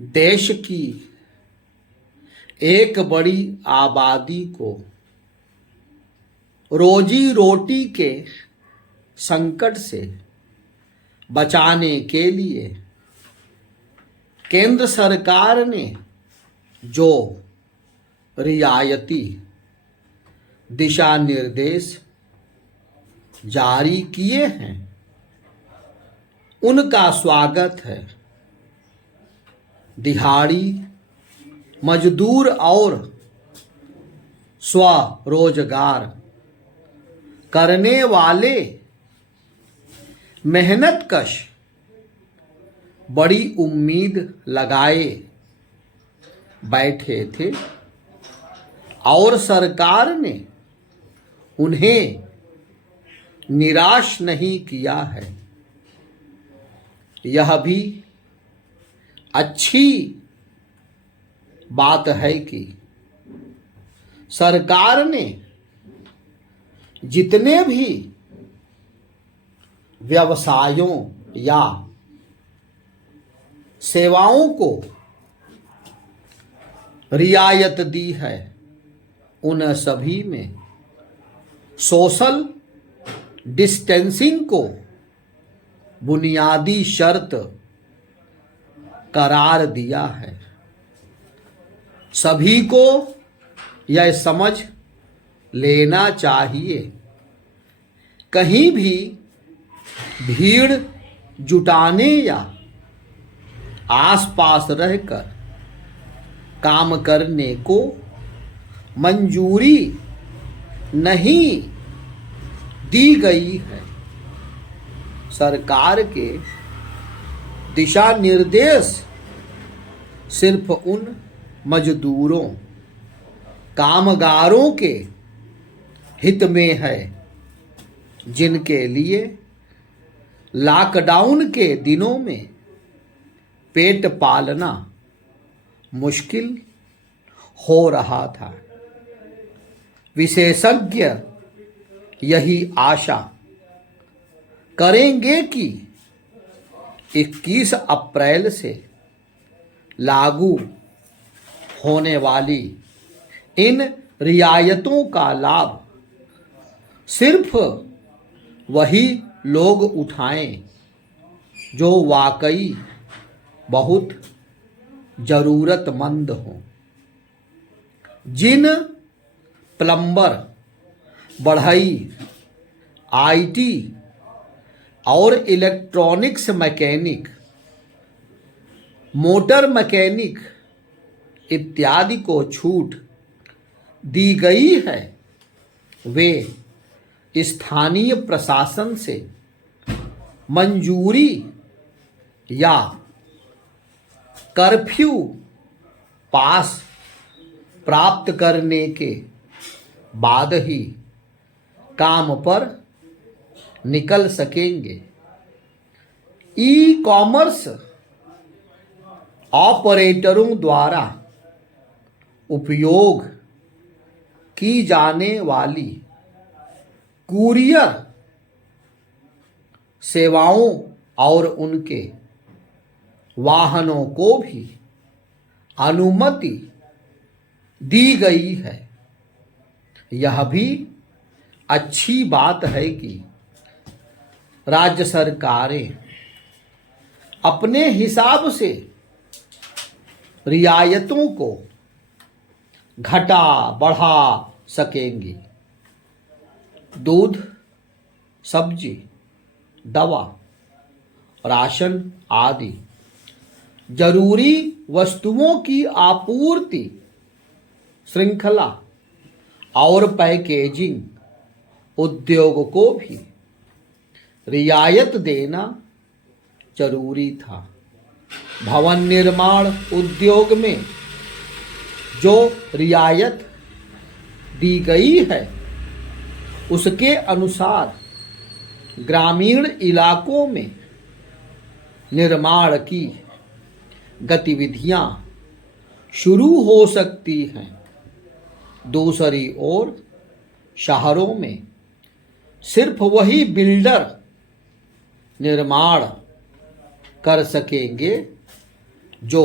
देश की एक बड़ी आबादी को रोजी रोटी के संकट से बचाने के लिए केंद्र सरकार ने जो रियायती दिशा निर्देश जारी किए हैं उनका स्वागत है। दिहाड़ी मजदूर और स्वरोजगार करने वाले मेहनतकश बड़ी उम्मीद लगाए बैठे थे और सरकार ने उन्हें निराश नहीं किया है। यह भी अच्छी बात है कि सरकार ने जितने भी व्यवसायों या सेवाओं को रियायत दी है उन सभी में सोशल डिस्टेंसिंग को बुनियादी शर्त करार दिया है। सभी को यह समझ लेना चाहिए कहीं भी भीड़ जुटाने या आसपास रहकर काम करने को मंजूरी नहीं दी गई है। सरकार के दिशा निर्देश सिर्फ उन मजदूरों कामगारों के हित में है जिनके लिए लॉकडाउन के दिनों में पेट पालना मुश्किल हो रहा था। विशेषज्ञ यही आशा करेंगे कि 21 अप्रैल से लागू होने वाली इन रियायतों का लाभ सिर्फ वही लोग उठाएं जो वाकई बहुत ज़रूरतमंद हों। जिन प्लम्बर, बढ़ई, आईटी और इलेक्ट्रॉनिक्स मैकेनिक, मोटर मैकेनिक इत्यादि को छूट दी गई है वे स्थानीय प्रशासन से मंजूरी या कर्फ्यू पास प्राप्त करने के बाद ही काम पर निकल सकेंगे। ई कॉमर्स ऑपरेटरों द्वारा उपयोग की जाने वाली कुरियर सेवाओं और उनके वाहनों को भी अनुमति दी गई है। यह भी अच्छी बात है कि राज्य सरकारें अपने हिसाब से रियायतों को घटा बढ़ा सकेंगी। दूध, सब्जी, दवा, राशन आदि जरूरी वस्तुओं की आपूर्ति श्रृंखला और पैकेजिंग उद्योग को भी रियायत देना जरूरी था। भवन निर्माण उद्योग में जो रियायत दी गई है उसके अनुसार ग्रामीण इलाकों में निर्माण की गतिविधियां शुरू हो सकती हैं। दूसरी ओर शहरों में सिर्फ वही बिल्डर निर्माण कर सकेंगे जो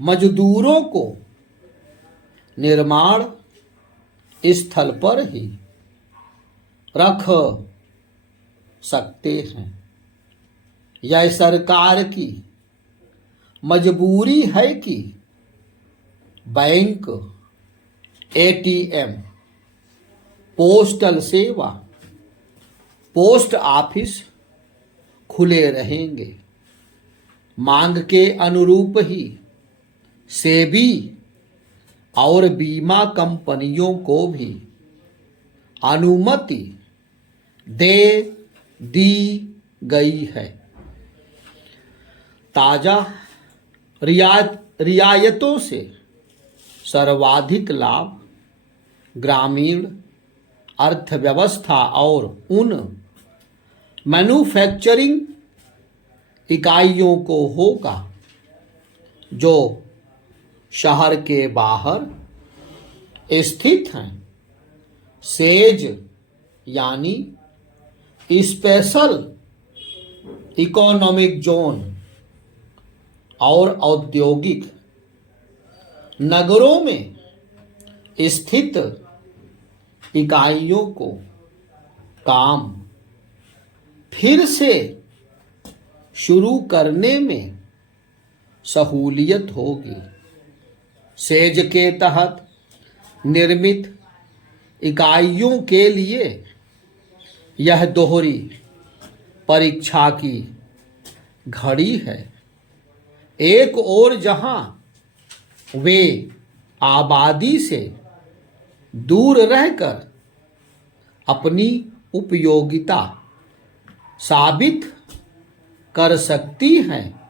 मजदूरों को निर्माण स्थल पर ही रख सकते हैं। यह सरकार की मजबूरी है कि बैंक, एटीएम, पोस्टल सेवा, पोस्ट ऑफिस खुले रहेंगे। मांग के अनुरूप ही सेबी और बीमा कंपनियों को भी अनुमति दे दी गई है। ताजा रियायतों से सर्वाधिक लाभ ग्रामीण अर्थव्यवस्था और उन मैन्युफैक्चरिंग इकाइयों को होगा जो शहर के बाहर स्थित हैं। सेज यानी स्पेशल इकोनॉमिक जोन और औद्योगिक नगरों में स्थित इकाइयों को काम फिर से शुरू करने में सहूलियत होगी। सेज के तहत निर्मित इकाइयों के लिए यह दोहरी परीक्षा की घड़ी है। एक ओर जहां वे आबादी से दूर रहकर अपनी उपयोगिता साबित कर सकती हैं,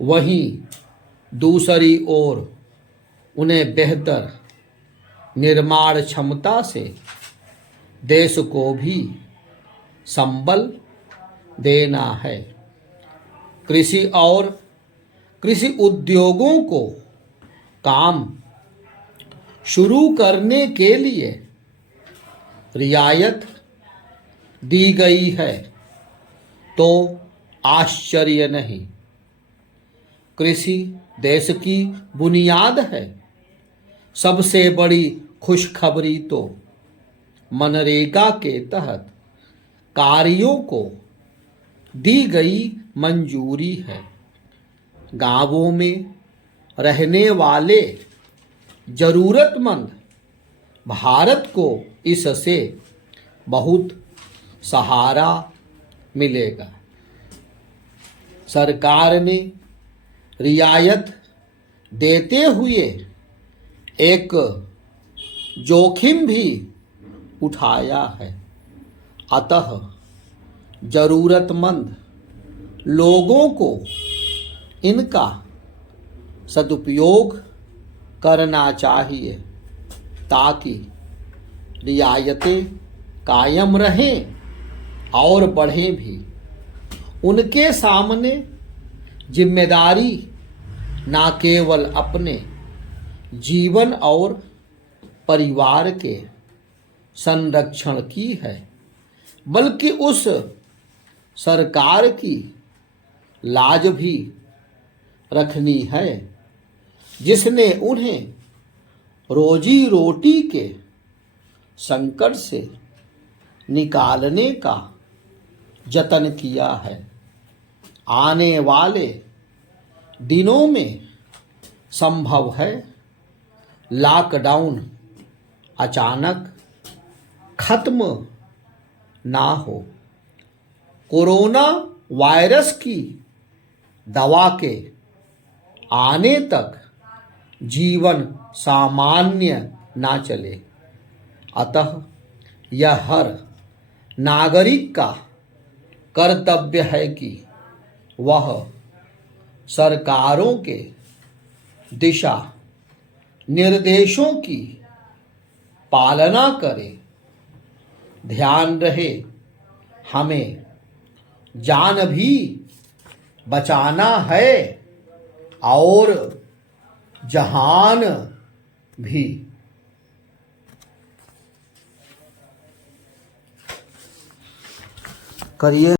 वहीं दूसरी ओर उन्हें बेहतर निर्माण क्षमता से देश को भी संबल देना है। कृषि और कृषि उद्योगों को काम शुरू करने के लिए रियायत दी गई है तो आश्चर्य नहीं। कृषि देश की बुनियाद है। सबसे बड़ी खुशखबरी तो मनरेगा के तहत कार्यों को दी गई मंजूरी है। गांवों में रहने वाले जरूरतमंद भारत को इससे बहुत सहारा मिलेगा। सरकार ने रियायत देते हुए एक जोखिम भी उठाया है। अतः जरूरतमंद लोगों को इनका सदुपयोग करना चाहिए ताकि रियायतें कायम रहें और बढ़ें भी। उनके सामने जिम्मेदारी न केवल अपने जीवन और परिवार के संरक्षण की है, बल्कि उस सरकार की लाज भी रखनी है जिसने उन्हें रोजी रोटी के संकट से निकालने का जतन किया है। आने वाले दिनों में संभव है लॉकडाउन अचानक खत्म ना हो। कोरोना वायरस की दवा के आने तक जीवन सामान्य ना चले। अतः यह हर नागरिक का कर्तव्य है कि वह सरकारों के दिशा निर्देशों की पालना करे। ध्यान रहे, हमें जान भी बचाना है और जहान भी। करिए।